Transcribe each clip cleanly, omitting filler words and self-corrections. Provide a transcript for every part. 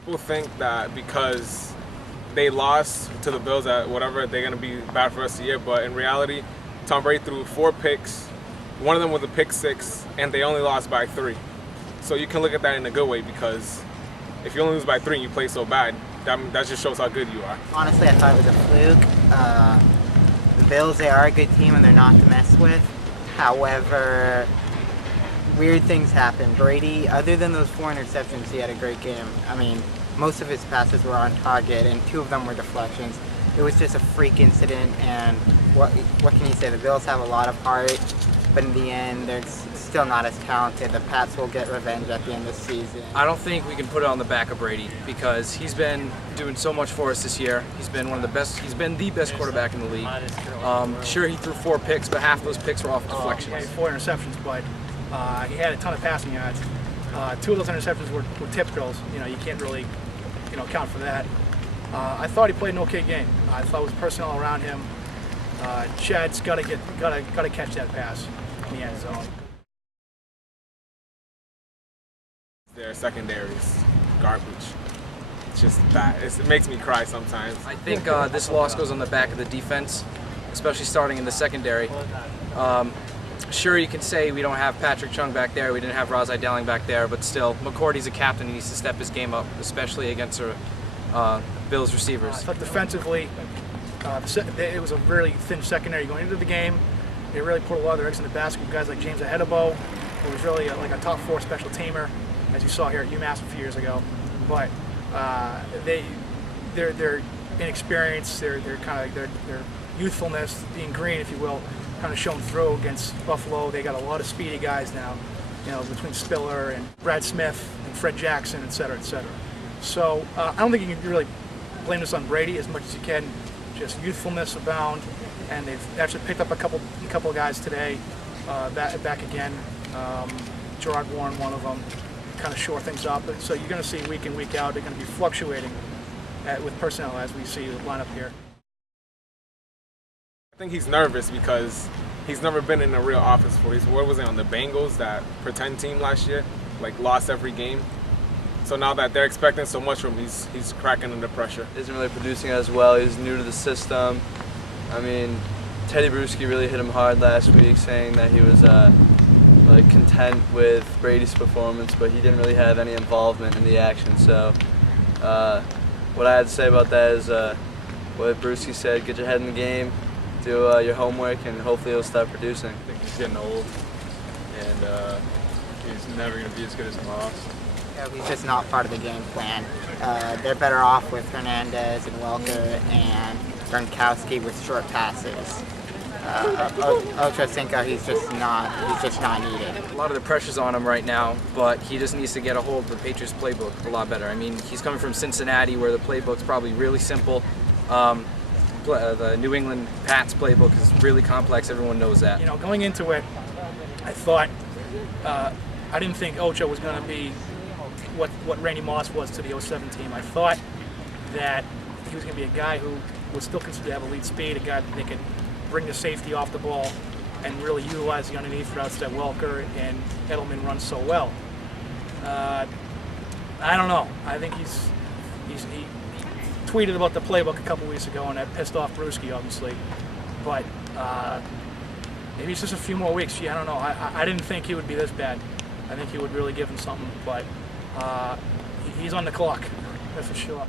People think that because they lost to the Bills that whatever, they're going to be bad for the rest of the year, but in reality, Tom Brady threw 4 picks, one of them was a pick 6, and they only lost by 3. So you can look at that in a good way, because if you only lose by 3 and you play so bad, that just shows how good you are. Honestly, I thought it was a fluke. The Bills, they are a good team and they're not to mess with. However, weird things happen. Brady, other than those 4 interceptions, he had a great game. I mean, most of his passes were on target and 2 of them were deflections. It was just a freak incident, and what can you say? The Bills have a lot of heart, but in the end, they're still not as talented. The Pats will get revenge at the end of the season. I don't think we can put it on the back of Brady, because he's been doing so much for us this year. He's been one of the best. He's been the best quarterback in the league. Sure, he threw 4 picks, but half those picks were off deflections. He had 4 interceptions, but he had a ton of passing yards. 2 of those interceptions were tip drills. You can't really, account for that. I thought he played an okay game. I thought it was personnel around him. Chad's gotta catch that pass in the end zone. Their secondary is garbage. It's just bad. It makes me cry sometimes. I think this loss goes on the back of the defense, especially starting in the secondary. Sure, you can say we don't have Patrick Chung back there, we didn't have Razai Dowling back there, but still, McCourty's a captain. He needs to step his game up, especially against the Bills receivers. I thought defensively, it was a really thin secondary going into the game. They really put a lot of their eggs in the basket with guys like James Ahedebo, who was really like a top 4 special teamer, as you saw here at UMass a few years ago. But their inexperience, their youthfulness, being green, if you will, kind of shown through against Buffalo. They got a lot of speedy guys now, between Spiller and Brad Smith and Fred Jackson, et cetera, et cetera. So I don't think you can really blame this on Brady as much as you can. Just youthfulness abound, and they've actually picked up a couple of guys today, back again. Gerard Warren, one of them, kind of shore things up. So you're going to see week in, week out, they're going to be fluctuating with personnel as we see the lineup here. I think he's nervous because he's never been in a real offense before. What was it, on the Bengals, that pretend team last year? Lost every game. So now that they're expecting so much from him, he's cracking under pressure. Isn't really producing as well. He's new to the system. I mean, Teddy Bruschi really hit him hard last week, saying that he was content with Brady's performance, but he didn't really have any involvement in the action. So what I had to say about that is what Bruschi said: get your head in the game, do your homework, and hopefully he'll start producing. I think he's getting old, and he's never going to be as good as Moss. He's just not part of the game plan. They're better off with Hernandez and Welker and Gronkowski with short passes. Ochocinco, he's just not needed. A lot of the pressure's on him right now, but he just needs to get a hold of the Patriots playbook a lot better. I mean, he's coming from Cincinnati, where the playbook's probably really simple. The New England Pats playbook is really complex. Everyone knows that. Going into it, I thought I didn't think Ocho was going to be what Randy Moss was to the 07 team. I thought that he was going to be a guy who was still considered to have elite speed, a guy that they could bring the safety off the ball and really utilize the underneath routes that Welker and Edelman run so well. I don't know. I think he tweeted about the playbook a couple weeks ago, and that pissed off Bruschi, obviously. But maybe it's just a few more weeks. I don't know. I didn't think he would be this bad. I think he would really give him something, but he's on the clock, that's for sure.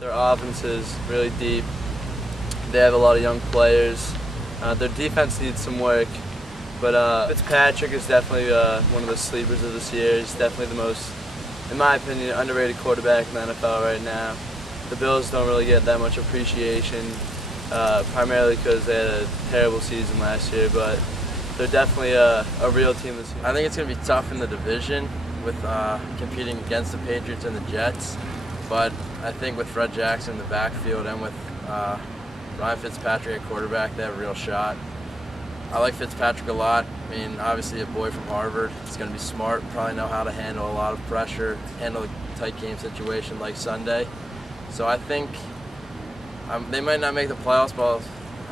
Their offense is really deep. They have a lot of young players. Their defense needs some work, but Fitzpatrick is definitely one of the sleepers of this year. He's definitely the most, in my opinion, underrated quarterback in the NFL right now. The Bills don't really get that much appreciation, primarily because they had a terrible season last year, but they're definitely a real team this year. I think it's going to be tough in the division with competing against the Patriots and the Jets, but I think with Fred Jackson in the backfield and with Ryan Fitzpatrick at quarterback, they have a real shot. I like Fitzpatrick a lot. I mean, obviously a boy from Harvard. He's going to be smart, probably know how to handle a lot of pressure, handle a tight game situation like Sunday. So I think they might not make the playoffs, but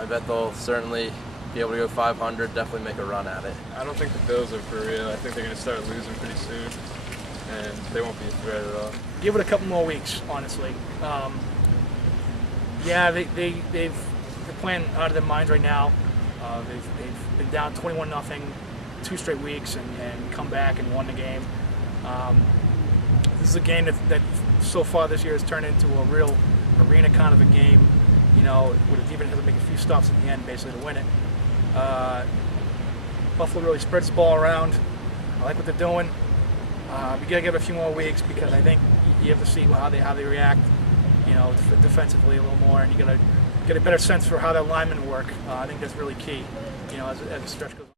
I bet they'll certainly be able to go 500, definitely make a run at it. I don't think the Bills are for real. I think they're going to start losing pretty soon. and they won't be a threat at all. Give it a couple more weeks, honestly. Yeah, they're playing out of their minds right now. They've been down 21-0 2 straight weeks and come back and won the game. This is a game that so far this year has turned into a real arena kind of a game. You know, would have even had to make a few stops at the end basically to win it. Buffalo really spreads the ball around. I like what they're doing. We gotta give it a few more weeks because I think you have to see how they react, you know, defensively a little more, and you gotta get a better sense for how their linemen work. I think that's really key, you know, as the stretch goes on.